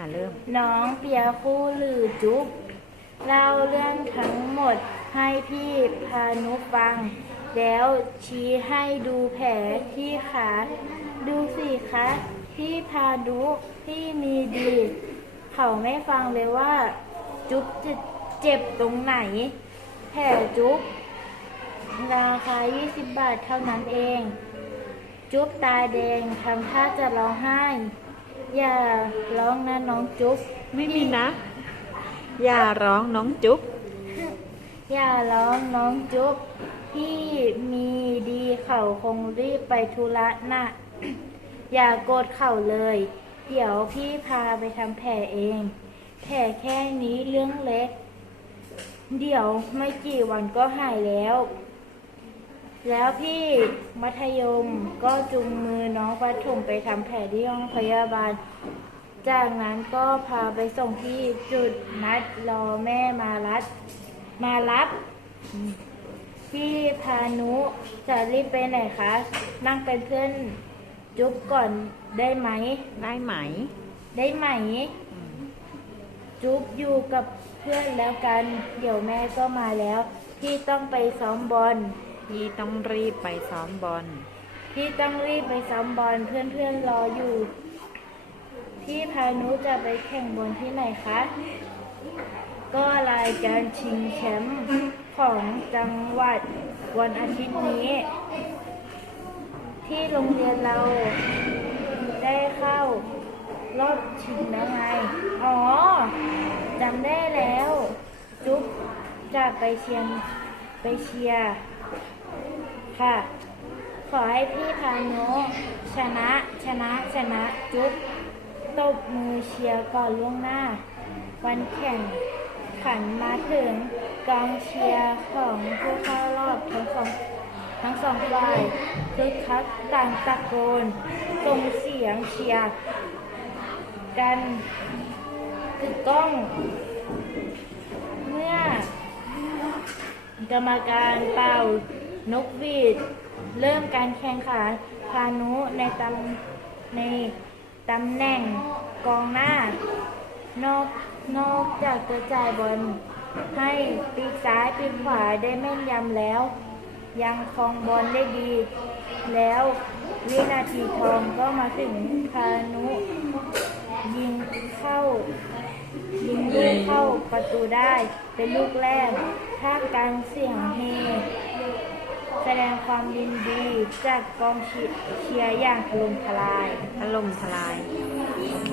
อ่าเริ่ม น้องเปียคู่หรือจุ๊บเล่าเรื่องทั้งหมดให้พี่พานุฟัง แล้วชี้ให้ดูแผลที่ขา ดูสิคะ พี่พานุพี่มีดี เขาไม่ฟังเลยว่า จุ๊บจะเจ็บตรงไหน แผลจุ๊บราคา 20 บาทเท่านั้นเอง จุ๊บตาแดงทำท่าจะร้องไห้ อย่าร้องนะน้องจุ๊บไม่มีนะ อย่าร้องน้องจุ๊บอย่าร้องน้องจุ๊บพี่มีดีเขาคงรีบไปธุระนะอย่าโกรธเขาเลย เดี๋ยวพี่พาไปทำแผลเอง แผลแค่นี้เรื่องเล็ก เดี๋ยวไม่กี่วันก็หายแล้ว แล้วพี่มัธยมก็จุงมือน้องปฐมไปทำแผลที่ห้องพยาบาล จากนั้นก็พาไปส่งที่จุดนัดรอแม่มารับมารับ พี่พานุจะรีบไปไหนคะ นั่งเป็นเพื่อนจุ๊บก่อนได้ไหม ได้ไหม ได้ไหม จุ๊บอยู่กับเพื่อนแล้วกัน เดี๋ยวแม่ก็มาแล้ว พี่ต้องไปซ้อมบอล พี่ต้องรีบไปซ้อมบอล พี่ต้องรีบไปซ้อมบอลเพื่อนๆรออยู่ พี่พานุจะไปแข่งบอลที่ไหนคะ ก็รายการชิงแชมป์ของจังหวัดวันอาทิตย์นี้ ที่โรงเรียนเราได้เข้ารอบชิงแล้วไง อ๋อจำได้แล้ว จุ๊บจะไปเชียร์ไปเชียร์ ค่ะ ขอให้พี่พานุชนะ ชนะชนะจุ๊บตบมือเชียร์ก่อนล่วงหน้า วันแข่งขันมาถึงกองเชียร์ของผู้เข้ารอบทั้งสองทั้งสองฝ่ายคึกคักต่างตะโกนส่งเสียงเชียร์กันกึกก้อง เมื่อกรรมการเป่า นกหวีด เริ่มการแข่งขันพานุในตำในตำแหน่งกองหน้า นอกนอกจากจะจ่ายบอลให้ปีกซ้ายปีกขวาได้แม่นยำแล้ว ยังครองบอลได้ดี แล้ววินาทีทองก็มาถึงพานุ ยิงเข้า ยิงลูกเข้าประตูได้เป็นลูกแรกท่ามกลางเสียงเฮ แสดงความยินดีจากกองเชียร์อย่างถล่มทลายถล่มทลาย โอเค